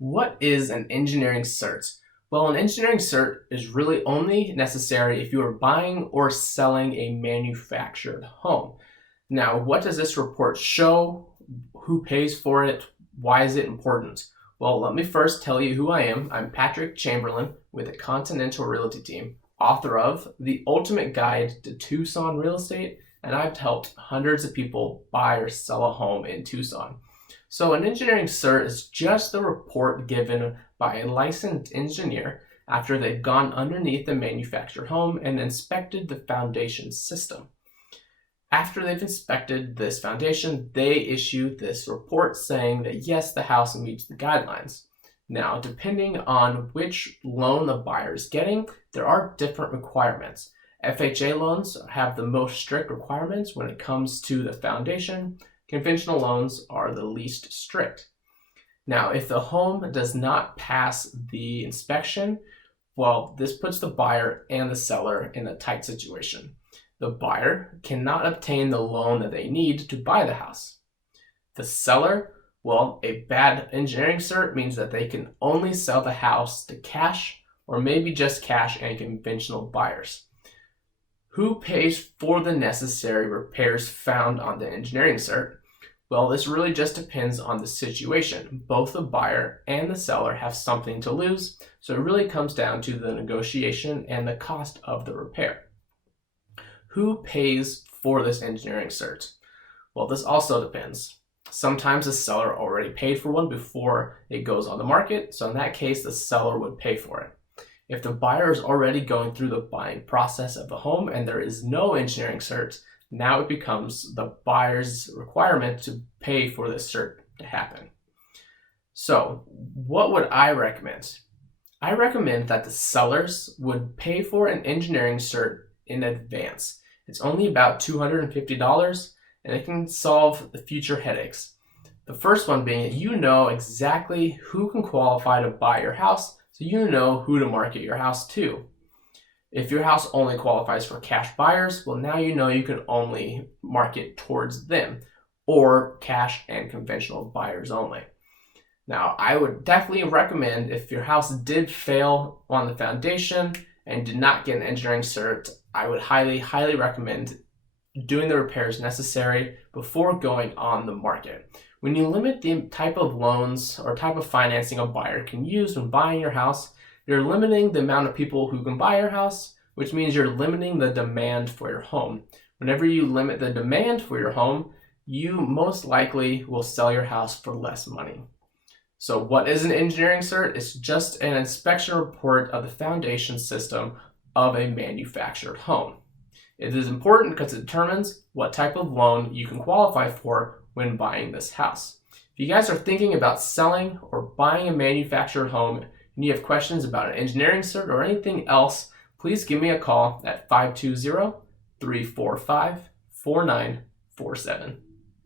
What is an engineering cert? Well, an engineering cert is really only necessary if you are buying or selling a manufactured home. Now, what does this report show? Who pays for it? Why is it important? Well, let me first tell you who I am. I'm Patrick Chamberlain with the Continental Realty Team, author of The Ultimate Guide to Tucson Real Estate, and I've helped hundreds of people buy or sell a home in Tucson. So an engineering cert is just the report given by a licensed engineer after they've gone underneath the manufactured home and inspected the foundation system. After they've inspected this foundation, they issue this report saying that yes, the house meets the guidelines. Now, depending on which loan the buyer is getting, there are different requirements. FHA loans have the most strict requirements when it comes to the foundation. Conventional loans are the least strict. Now, if the home does not pass the inspection, well, this puts the buyer and the seller in a tight situation. The buyer cannot obtain the loan that they need to buy the house. The seller, well, a bad engineering cert means that they can only sell the house to cash or maybe just cash and conventional buyers. Who pays for the necessary repairs found on the engineering cert? Well, this really just depends on the situation. Both the buyer and the seller have something to lose, so it really comes down to the negotiation and the cost of the repair. Who pays for this engineering cert? Well, this also depends. Sometimes the seller already paid for one before it goes on the market, so in that case, the seller would pay for it. If the buyer is already going through the buying process of the home and there is no engineering cert, now it becomes the buyer's requirement to pay for this cert to happen. So, what would I recommend? I recommend that the sellers would pay for an engineering cert in advance. It's only about $250 and it can solve the future headaches. The first one being you know exactly who can qualify to buy your house, so you know who to market your house to. If your house only qualifies for cash buyers, well, now you know you can only market towards them, or cash and conventional buyers only. Now, I would definitely recommend if your house did fail on the foundation and did not get an engineering cert, I would highly recommend doing the repairs necessary before going on the market. When you limit the type of loans or type of financing a buyer can use when buying your house, you're limiting the amount of people who can buy your house, which means you're limiting the demand for your home. Whenever you limit the demand for your home, you most likely will sell your house for less money. So what is an engineering cert? It's just an inspection report of the foundation system of a manufactured home. It is important because it determines what type of loan you can qualify for when buying this house. If you guys are thinking about selling or buying a manufactured home and you have questions about an engineering cert or anything else, please give me a call at 520-345-4947.